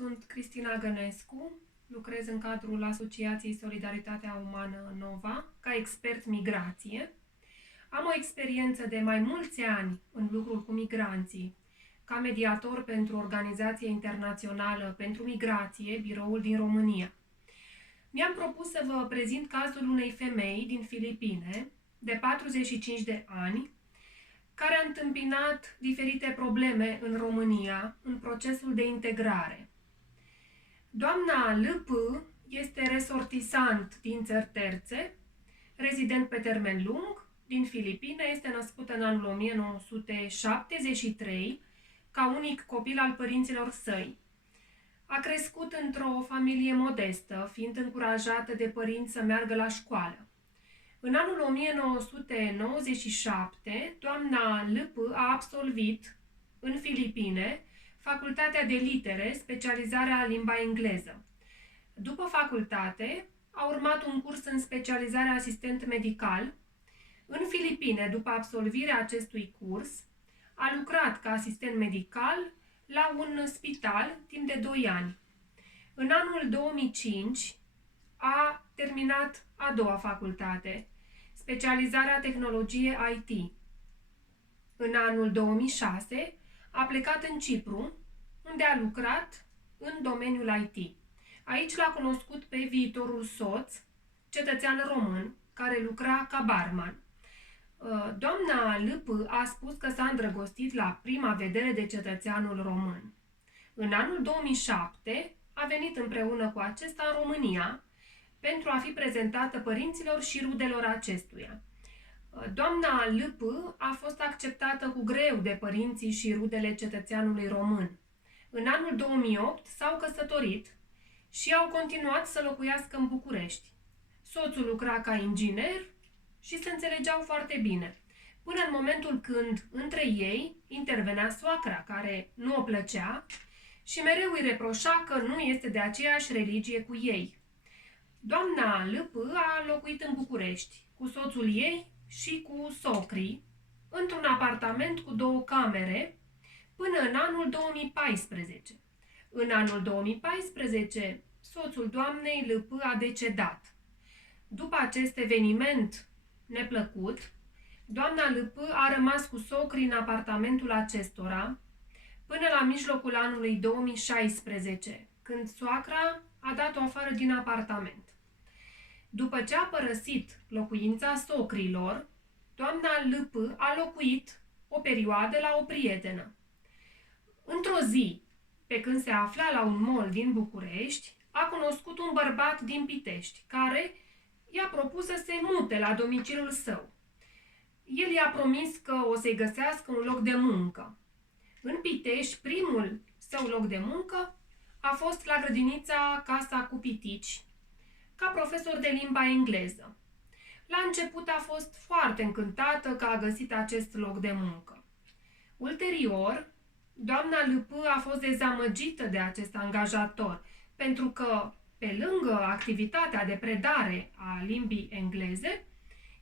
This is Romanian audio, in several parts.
Sunt Cristina Gănescu, lucrez în cadrul Asociației Solidaritatea Umană Nova ca expert migrație. Am o experiență de mai mulți ani în lucrul cu migranții, ca mediator pentru Organizația Internațională pentru Migrație, biroul din România. Mi-am propus să vă prezint cazul unei femei din Filipine, de 45 de ani, care a întâmpinat diferite probleme în România în procesul de integrare. Doamna L.P. este resortisant din țări terțe, rezident pe termen lung, din Filipine, este născută în anul 1973, ca unic copil al părinților săi. A crescut într-o familie modestă, fiind încurajată de părinți să meargă la școală. În anul 1997, doamna L.P. a absolvit în Filipine Facultatea de Litere, specializarea limba engleză. După facultate, a urmat un curs în specializarea asistent medical. În Filipine, după absolvirea acestui curs, a lucrat ca asistent medical la un spital timp de 2 ani. În anul 2005 a terminat a doua facultate, specializarea tehnologie IT. În anul 2006 a plecat în Cipru, unde a lucrat în domeniul IT. Aici l-a cunoscut pe viitorul soț, cetățean român, care lucra ca barman. Doamna L.P. a spus că s-a îndrăgostit la prima vedere de cetățeanul român. În anul 2007 a venit împreună cu acesta în România pentru a fi prezentată părinților și rudelor acestuia. Doamna L.P. a fost acceptată cu greu de părinții și rudele cetățeanului român. În anul 2008 s-au căsătorit și au continuat să locuiască în București. Soțul lucra ca inginer și se înțelegeau foarte bine, până în momentul când între ei intervenea soacra, care nu o plăcea și mereu îi reproșa că nu este de aceeași religie cu ei. Doamna L.P. a locuit în București cu soțul ei și cu socrii într-un apartament cu 2 camere până în anul 2014. În anul 2014, soțul doamnei L.P. a decedat. După acest eveniment neplăcut, doamna L.P. a rămas cu socrii în apartamentul acestora până la mijlocul anului 2016, când soacra a dat-o afară din apartament. După ce a părăsit locuința socrilor, doamna L.P. a locuit o perioadă la o prietenă. Într-o zi, pe când se afla la un mall din București, a cunoscut un bărbat din Pitești, care i-a propus să se mute la domiciliul său. El i-a promis că o să-i găsească un loc de muncă. În Pitești, primul său loc de muncă a fost la grădinița Casa cu Pitici, ca profesor de limba engleză. La început a fost foarte încântată că a găsit acest loc de muncă. Ulterior, doamna L.P. a fost dezamăgită de acest angajator, pentru că, pe lângă activitatea de predare a limbii engleze,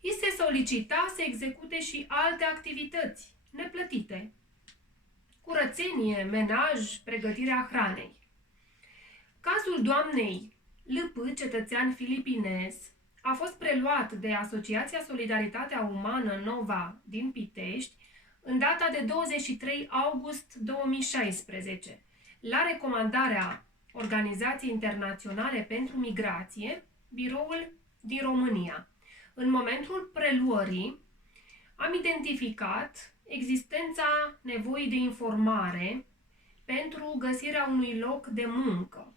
îi se solicita să execute și alte activități neplătite: curățenie, menaj, pregătirea hranei. Cazul doamnei L.P., cetățean filipinez, a fost preluat de Asociația Solidaritatea Umană Nova din Pitești în data de 23 august 2016, la recomandarea Organizației Internaționale pentru Migrație, biroul din România. În momentul preluării am identificat existența nevoii de informare pentru găsirea unui loc de muncă,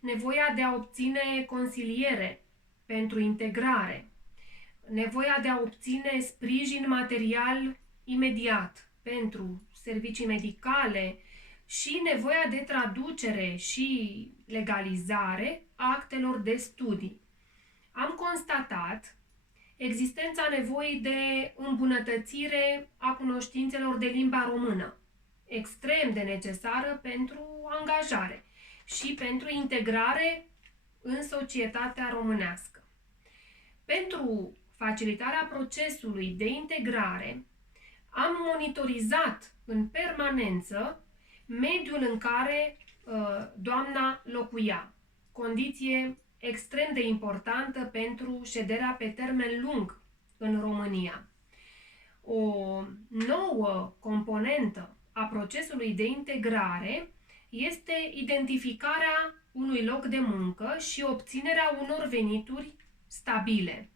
nevoia de a obține consiliere pentru integrare, nevoia de a obține sprijin material imediat pentru servicii medicale și nevoia de traducere și legalizare a actelor de studii. Am constatat existența nevoii de îmbunătățire a cunoștințelor de limba română, extrem de necesară pentru angajare și pentru integrare în societatea românească. Pentru facilitarea procesului de integrare, am monitorizat în permanență mediul în care doamna locuia, condiție extrem de importantă pentru șederea pe termen lung în România. O nouă componentă a procesului de integrare este identificarea unui loc de muncă și obținerea unor venituri stabile.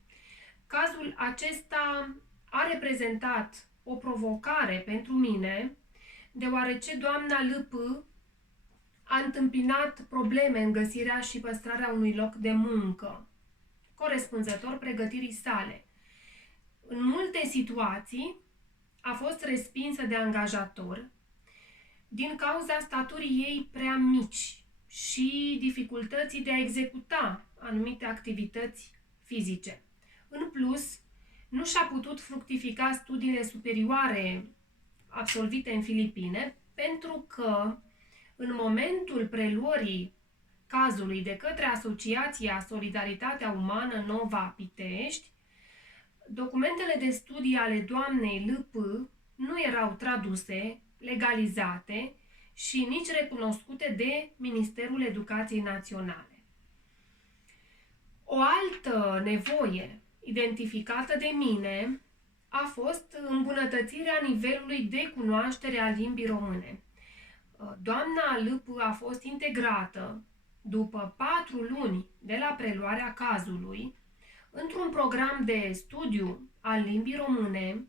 Cazul acesta a reprezentat o provocare pentru mine, deoarece doamna L.P. a întâmpinat probleme în găsirea și păstrarea unui loc de muncă, corespunzător pregătirii sale. În multe situații a fost respinsă de angajator din cauza staturii ei prea mici și dificultății de a executa anumite activități fizice. În plus, nu și-a putut fructifica studiile superioare absolvite în Filipine pentru că în momentul preluării cazului de către Asociația Solidaritatea Umană Nova Pitești, documentele de studii ale doamnei L.P. nu erau traduse, legalizate și nici recunoscute de Ministerul Educației Naționale. O altă nevoie identificată de mine a fost îmbunătățirea nivelului de cunoaștere a limbii române. Doamna L.P. a fost integrată după 4 luni de la preluarea cazului într-un program de studiu al limbii române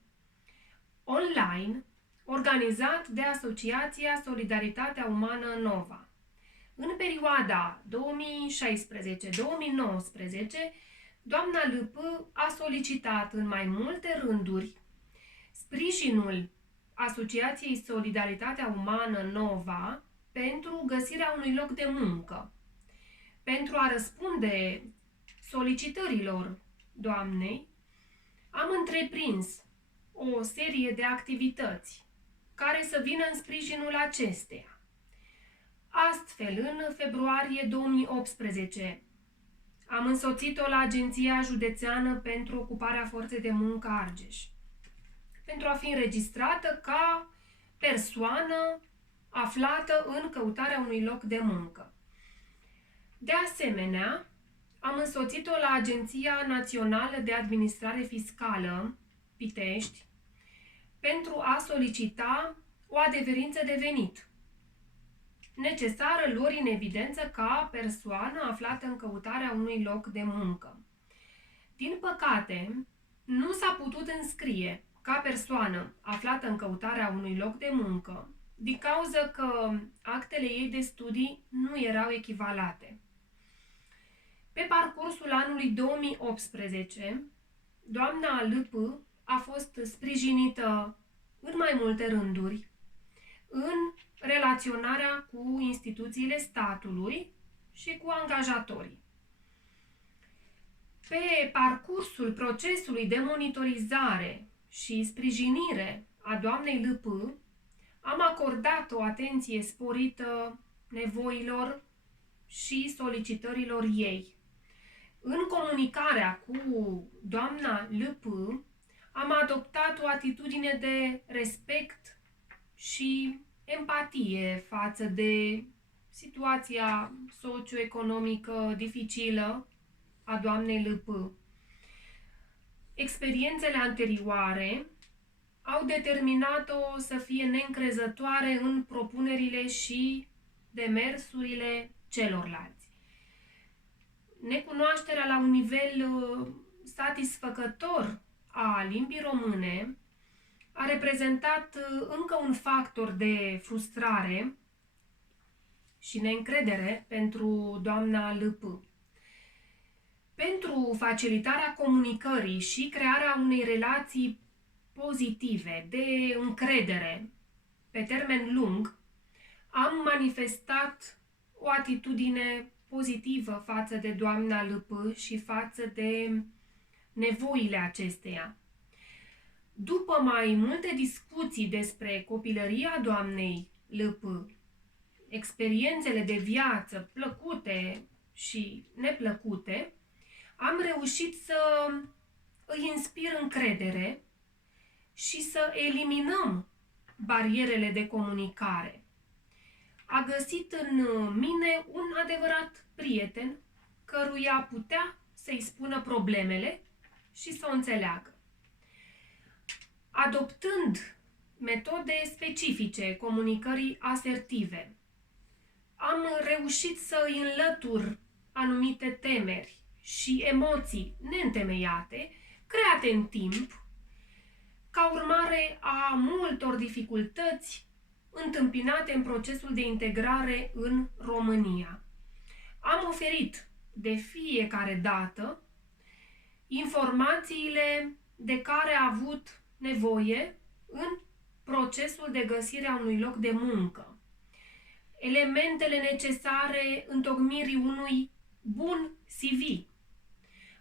online organizat de Asociația Solidaritatea Umană Nova. În perioada 2016-2019, doamna L.P. a solicitat în mai multe rânduri sprijinul Asociației Solidaritatea Umană Nova pentru găsirea unui loc de muncă. Pentru a răspunde solicitărilor doamnei, am întreprins o serie de activități care să vină în sprijinul acesteia. Astfel, în februarie 2018, am însoțit-o la Agenția Județeană pentru Ocuparea Forței de Muncă Argeș, pentru a fi înregistrată ca persoană aflată în căutarea unui loc de muncă. De asemenea, am însoțit-o la Agenția Națională de Administrare Fiscală, Pitești, pentru a solicita o adeverință de venit, necesară lor în evidență ca persoană aflată în căutarea unui loc de muncă. Din păcate, nu s-a putut înscrie ca persoană aflată în căutarea unui loc de muncă, din cauza că actele ei de studii nu erau echivalate. Pe parcursul anului 2018, doamna L.P. a fost sprijinită în mai multe rânduri în relaționarea cu instituțiile statului și cu angajatorii. Pe parcursul procesului de monitorizare și sprijinire a doamnei L.P. am acordat o atenție sporită nevoilor și solicitărilor ei. În comunicarea cu doamna L.P. am adoptat o atitudine de respect și empatie față de situația socioeconomică dificilă a doamnei L.P. Experiențele anterioare au determinat-o să fie neîncrezătoare în propunerile și demersurile celorlalți. Necunoașterea la un nivel satisfăcător a limbii române a reprezentat încă un factor de frustrare și neîncredere pentru doamna L.P. Pentru facilitarea comunicării și crearea unei relații pozitive, de încredere pe termen lung, am manifestat o atitudine pozitivă față de doamna L.P. și față de nevoile acesteia. După mai multe discuții despre copilăria doamnei L.P., experiențele de viață plăcute și neplăcute, am reușit să îi inspir încredere și să eliminăm barierele de comunicare. a găsit în mine un adevărat prieten căruia putea să-i spună problemele și să o înțeleagă. Adoptând metode specifice comunicării asertive, am reușit să îi înlătur anumite temeri și emoții neîntemeiate, create în timp, ca urmare a multor dificultăți întâmpinate în procesul de integrare în România. Am oferit de fiecare dată informațiile de care a avut nevoie în procesul de găsire a unui loc de muncă, elementele necesare întocmirii unui bun CV.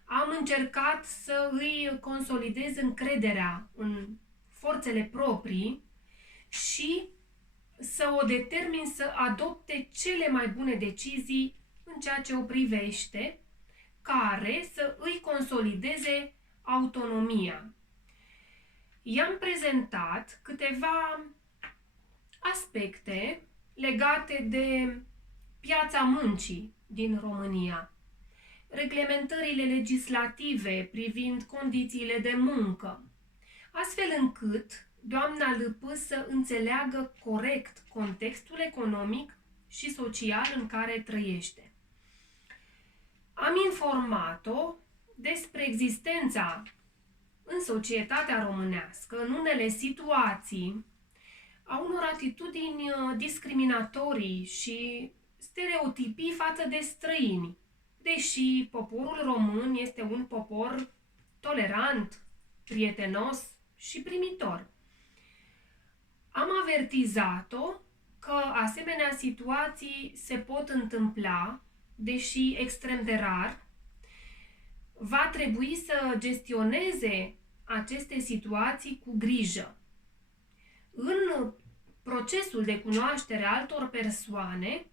Am încercat să îi consolidez încrederea în forțele proprii și să o determin să adopte cele mai bune decizii în ceea ce o privește, care să îi consolideze autonomia. I-am prezentat câteva aspecte legate de piața muncii din România, reglementările legislative privind condițiile de muncă, astfel încât doamna L.P. să înțeleagă corect contextul economic și social în care trăiește. Am informat-o despre existența în societatea românească, în unele situații, a unor atitudini discriminatorii și stereotipii față de străini, deși poporul român este un popor tolerant, prietenos și primitor. Am avertizat-o că asemenea situații se pot întâmpla, deși extrem de rar. Va trebui să gestioneze aceste situații cu grijă. În procesul de cunoaștere a altor persoane,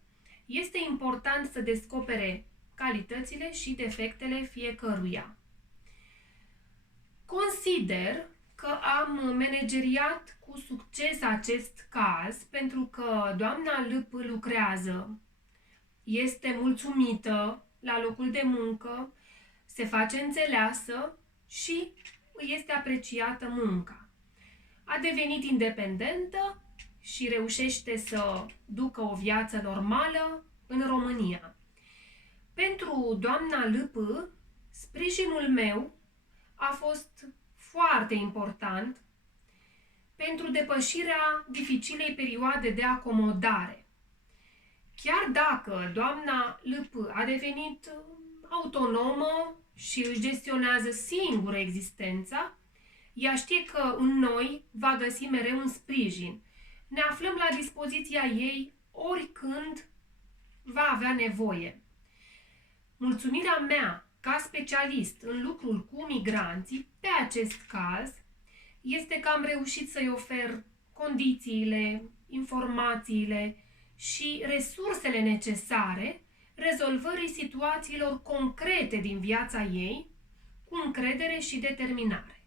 este important să descopere calitățile și defectele fiecăruia. Consider că am manageriat cu succes acest caz pentru că doamna L.P. lucrează, este mulțumită la locul de muncă, se face înțeleasă și îi este apreciată munca. A devenit independentă și reușește să ducă o viață normală în România. Pentru doamna L.P., sprijinul meu a fost foarte important pentru depășirea dificilei perioade de acomodare. Chiar dacă doamna L.P. a devenit autonomă și își gestionează singură existența, ea știe că în noi va găsi mereu un sprijin. Ne aflăm la dispoziția ei oricând va avea nevoie. Mulțumirea mea ca specialist în lucrul cu migranții pe acest caz este că am reușit să-i ofer condițiile, informațiile și resursele necesare rezolvării situațiilor concrete din viața ei cu încredere și determinare.